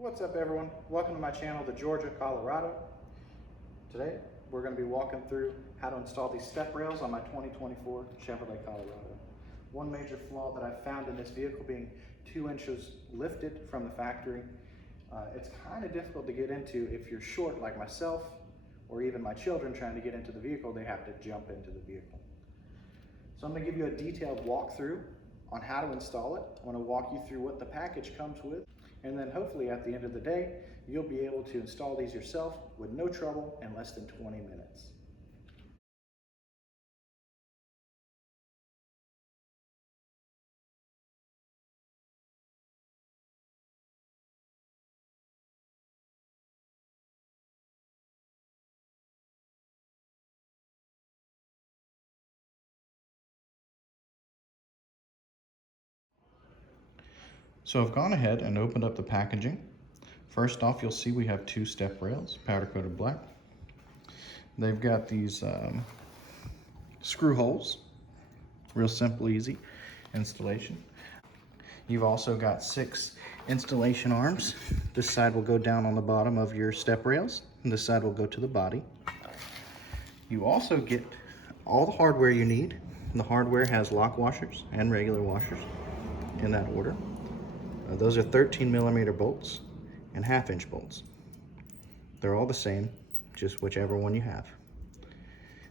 What's up everyone? Welcome to my channel, the Georgia, Colorado. Today we're going to be walking through how to install these step rails on my 2024 Chevrolet Colorado. One major flaw that I found in this vehicle being 2 inches lifted from the factory. It's kind of difficult to get into if you're short like myself or even my children trying to get into the vehicle. They have to jump into the vehicle. So I'm going to give you a detailed walkthrough on how to install it. I want to walk you through what the package comes with. And then hopefully at the end of the day, you'll be able to install these yourself with no trouble in less than 20 minutes. So I've gone ahead and opened up the packaging. First off, you'll see we have 2 step rails, powder coated black. They've got these screw holes, real simple, easy installation. You've also got 6 installation arms. This side will go down on the bottom of your step rails, and this side will go to the body. You also get all the hardware you need. The hardware has lock washers and regular washers in that order. Those are 13mm bolts and 1/2 inch bolts. They're all the same, just whichever one you have.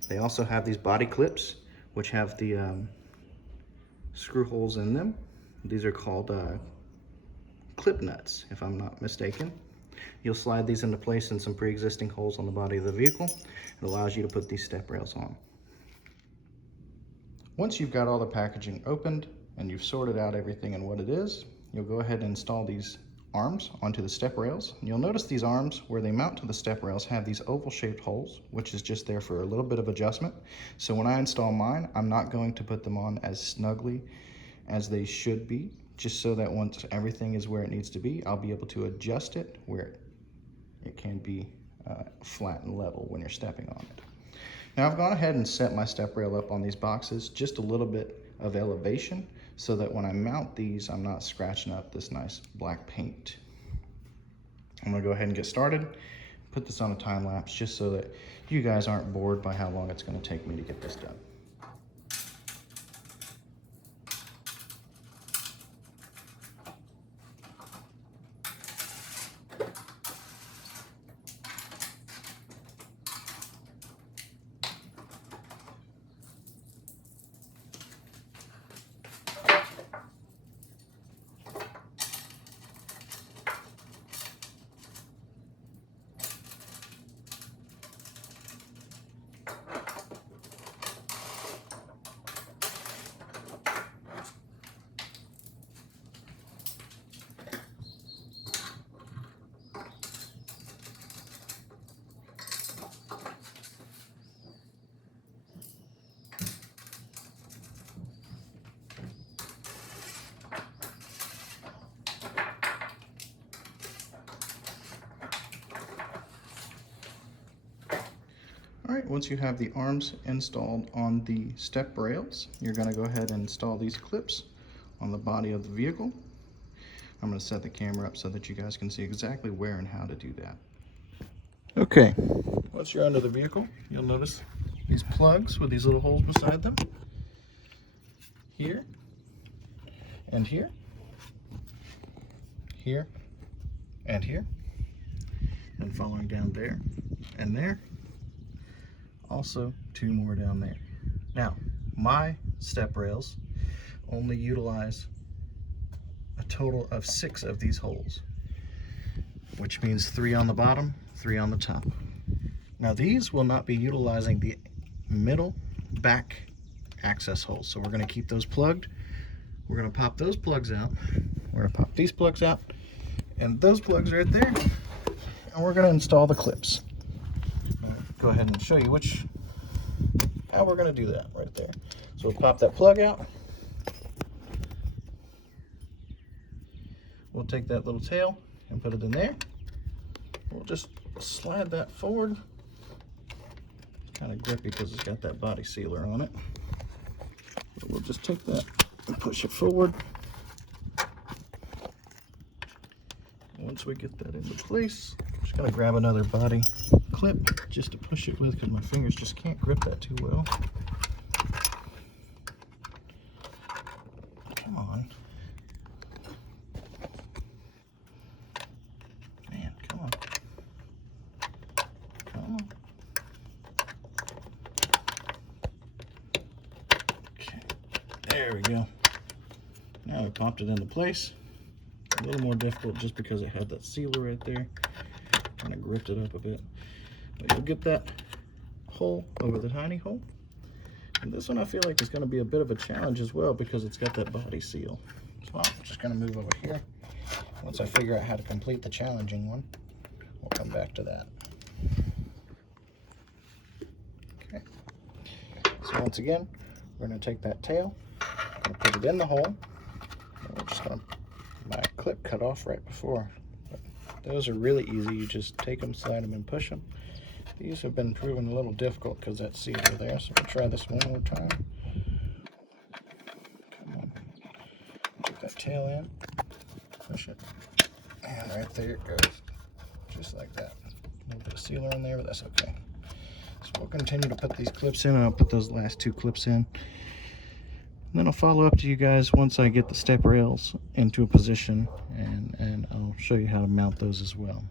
They also have these body clips, which have the screw holes in them. These are called clip nuts, if I'm not mistaken. You'll slide these into place in some pre-existing holes on the body of the vehicle. It allows you to put these step rails on. Once you've got all the packaging opened and you've sorted out everything and what it is, you'll go ahead and install these arms onto the step rails. And you'll notice these arms, where they mount to the step rails, have these oval shaped holes, which is just there for a little bit of adjustment. So when I install mine, I'm not going to put them on as snugly as they should be, just so that once everything is where it needs to be, I'll be able to adjust it where it can be flat and level when you're stepping on it. Now I've gone ahead and set my step rail up on these boxes, just a little bit of elevation, so that when I mount these, I'm not scratching up this nice black paint. I'm gonna go ahead and get started, put this on a time lapse just so that you guys aren't bored by how long it's gonna take me to get this done. All right, once you have the arms installed on the step rails, you're gonna go ahead and install these clips on the body of the vehicle. I'm gonna set the camera up so that you guys can see exactly where and how to do that. Okay, once you're under the vehicle, you'll notice these plugs with these little holes beside them. Here, and here, here, and here, and following down there, and there. Also 2 more down there. Now, my step rails only utilize a total of 6 of these holes, which means 3 on the bottom, 3 on the top. Now these will not be utilizing the middle back access holes, so we're going to keep those plugged. We're going to pop those plugs out. We're going to pop these plugs out and those plugs right there, and we're going to install the clips. Go ahead and show you how we're going to do that right there. So we'll pop that plug out. We'll take that little tail and put it in there. We'll just slide that forward. It's kind of grippy because it's got that body sealer on it. But we'll just take that and push it forward. once we get that into place, I'm just gonna grab another body clip just to push it with because my fingers just can't grip that too well. Come on. Man, come on. Come on. Okay, there we go. Now we popped it into place. A little more difficult just because it had that sealer right there. Kind of gripped it up a bit. But you'll get that hole over the tiny hole. And this one I feel like is going to be a bit of a challenge as well because it's got that body seal. So I'm just going to move over here. Once I figure out how to complete the challenging one, we'll come back to that. Okay. So once again, we're going to take that tail, put it in the hole. And we're just going to, my clip cut off right before. But those are really easy. You just take them, slide them, and push them. These have been proven a little difficult because that seals are there. So we'll try this one more time. Come on. Take that tail in. Push it. And right there it goes. Just like that. A little bit of sealer in there, but that's okay. So we'll continue to put these clips in, and I'll put those last two clips in. And then I'll follow up to you guys once I get the step rails into a position, and I'll show you how to mount those as well.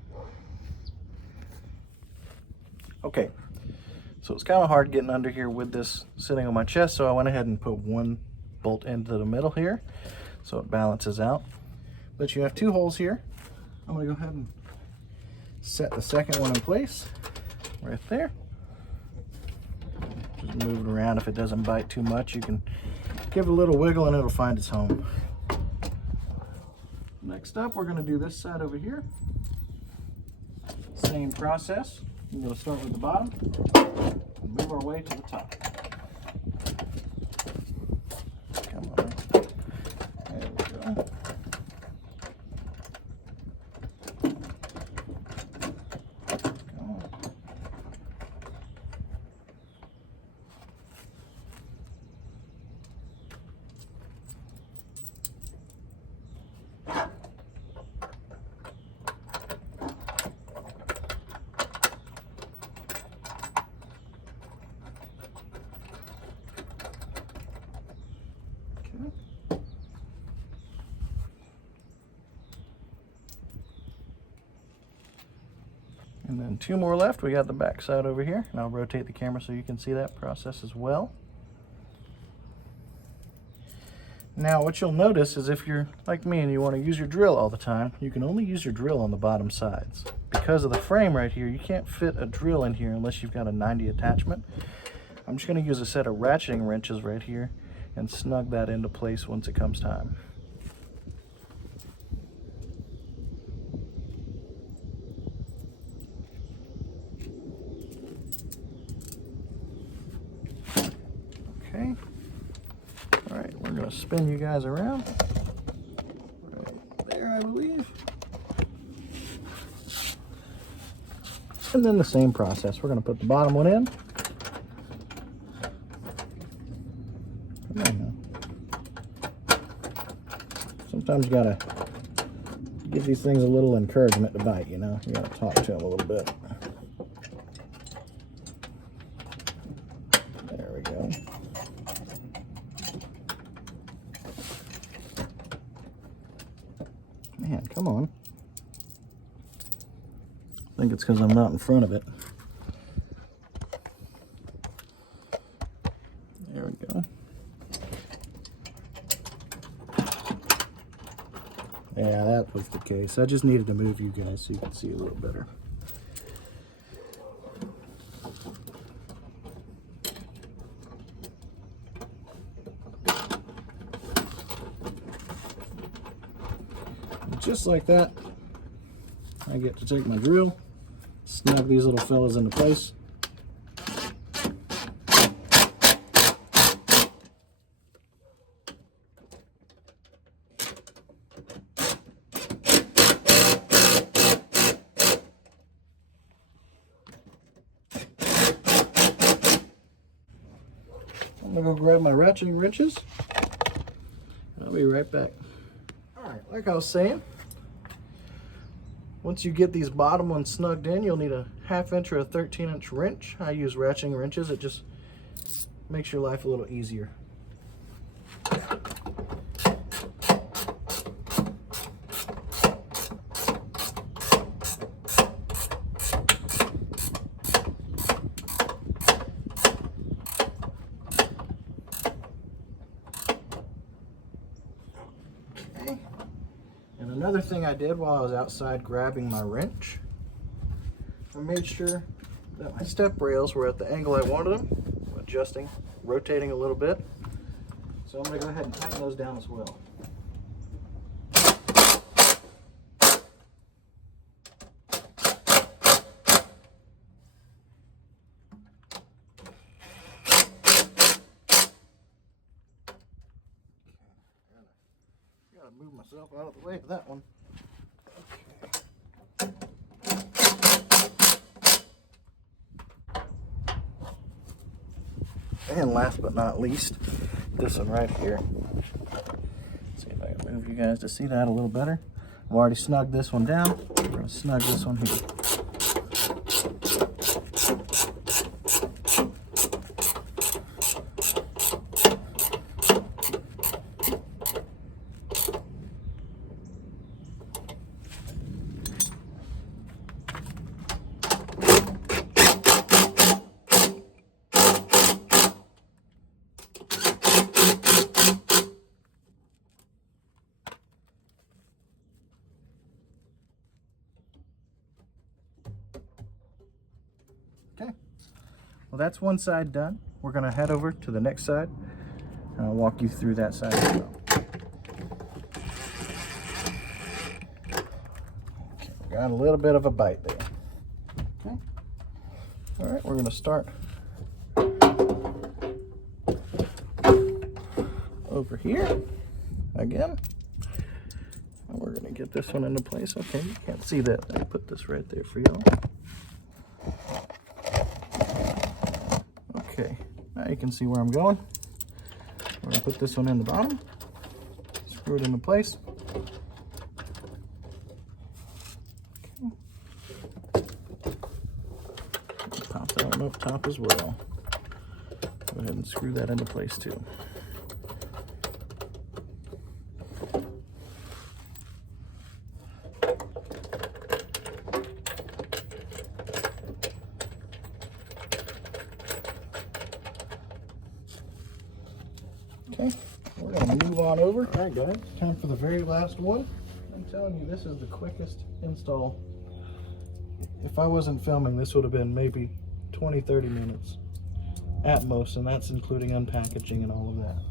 Okay, so it's kind of hard getting under here with this sitting on my chest, so I went ahead and put one bolt into the middle here so it balances out. But you have two holes here. I'm going to go ahead and set the second one in place right there. Just move it around. If it doesn't bite too much, you can give it a little wiggle and it'll find its home. Next up, we're going to do this side over here. Same process. I'm going to start with the bottom and move our way to the top. Come on. There we go. Come on. And then two more left. We got the back side over here, and I'll rotate the camera so you can see that process as well. Now what you'll notice is if you're like me and you want to use your drill all the time, you can only use your drill on the bottom sides. Because of the frame right here, you can't fit a drill in here unless you've got a 90 attachment. I'm just going to use a set of ratcheting wrenches right here and snug that into place once it comes time. Okay. All right, we're going to spin you guys around. Right there, I believe. And then the same process. We're going to put the bottom one in. Come on now. Sometimes you got to give these things a little encouragement to bite, you know. You got to talk to them a little bit. There we go. Man, come on. I think it's because I'm not in front of it. There we go. Yeah, that was the case. I just needed to move you guys so you can see a little better. And just like that, I get to take my drill, snug these little fellas into place. I'm gonna go grab my ratcheting wrenches, and I'll be right back. All right, like I was saying, Once you get these bottom ones snugged in, you'll need a 1/2 inch or a 13-inch wrench. I use ratcheting wrenches. It just makes your life a little easier. Okay. And another thing I did while I was outside grabbing my wrench, I made sure that my step rails were at the angle I wanted them, adjusting, rotating a little bit. So I'm going to go ahead and tighten those down as well. Gotta move myself out of the way of that one. Okay. And last but not least, this one right here. Let's see if I can move you guys to see that a little better. I've already snugged this one down. We're gonna snug this one here. Okay, well that's one side done. We're gonna head over to the next side and I'll walk you through that side as well. Okay, we got a little bit of a bite there. Okay, all right, we're gonna start over here again. And we're gonna get this one into place. Okay, you can't see that. Let me put this right there for y'all. Okay, now you can see where I'm going. We're gonna put this one in the bottom, screw it into place. Okay. Pop that one up top as well. Go ahead and screw that into place too. Okay, we're gonna move on over. All right, guys, time for the very last one. I'm telling you, this is the quickest install. If I wasn't filming, this would have been maybe 20-30 minutes at most, and that's including unpackaging and all of that.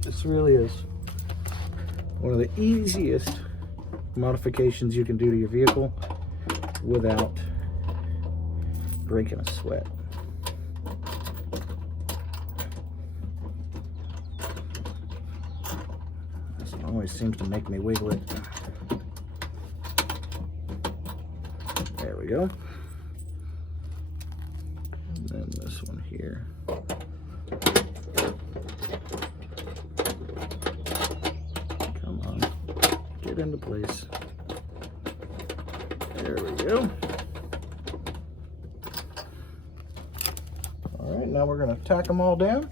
This really is one of the easiest modifications you can do to your vehicle without breaking a sweat. Always seems to make me wiggle it. There we go. And then this one here. Come on, get into place. There we go. All right, now we're going to tack them all down.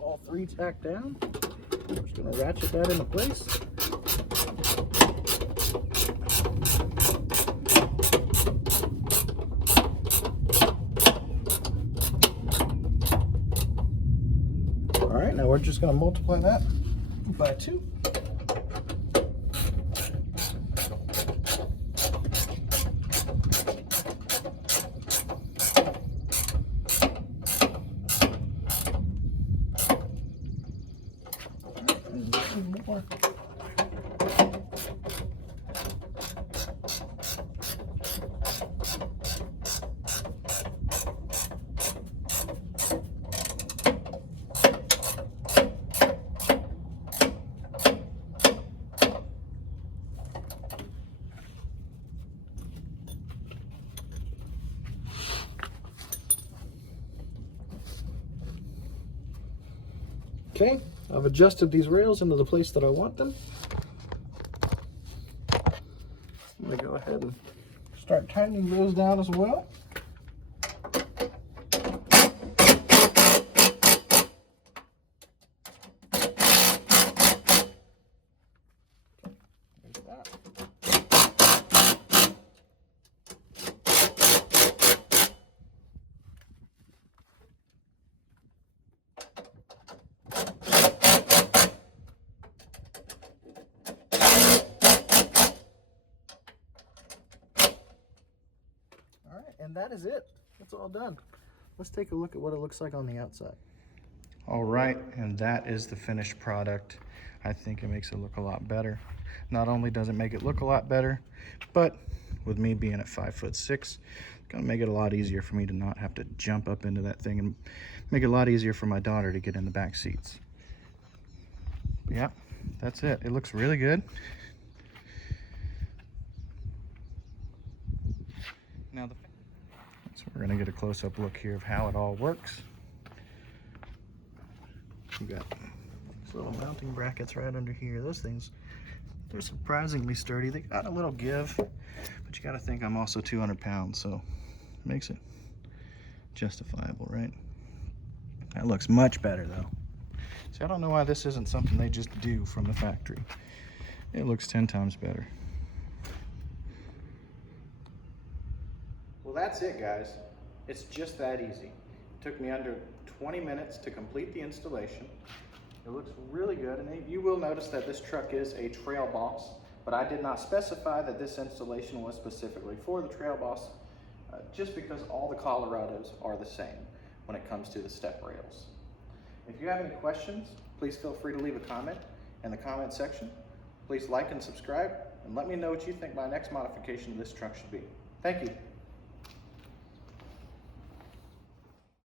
All three tacked down. We're just going to ratchet that into place. All right, now we're just going to multiply that by 2. More. Okay, I've adjusted these rails into the place that I want them. I'm going to go ahead and start tightening those down as well. And that is it. That's all done. Let's take a look at what it looks like on the outside. All right, and that is the finished product. I think it makes it look a lot better. Not only does it make it look a lot better, but with me being at 5'6", it's gonna make it a lot easier for me to not have to jump up into that thing, and make it a lot easier for my daughter to get in the back seats. Yeah, that's it. It looks really good. Now so we're gonna get a close-up look here of how it all works. You got these little mounting brackets right under here. Those things, they're surprisingly sturdy. They got a little give, but you gotta think I'm also 200 pounds, so it makes it justifiable, right? That looks much better though. See, I don't know why this isn't something they just do from the factory. It looks 10 times better. Well, that's it, guys. It's just that easy. It took me under 20 minutes to complete the installation. It looks really good, and you will notice that this truck is a Trail Boss, but I did not specify that this installation was specifically for the Trail Boss, just because all the Colorados are the same when it comes to the step rails. If you have any questions, please feel free to leave a comment in the comment section. Please like and subscribe, and let me know what you think my next modification of this truck should be. Thank you.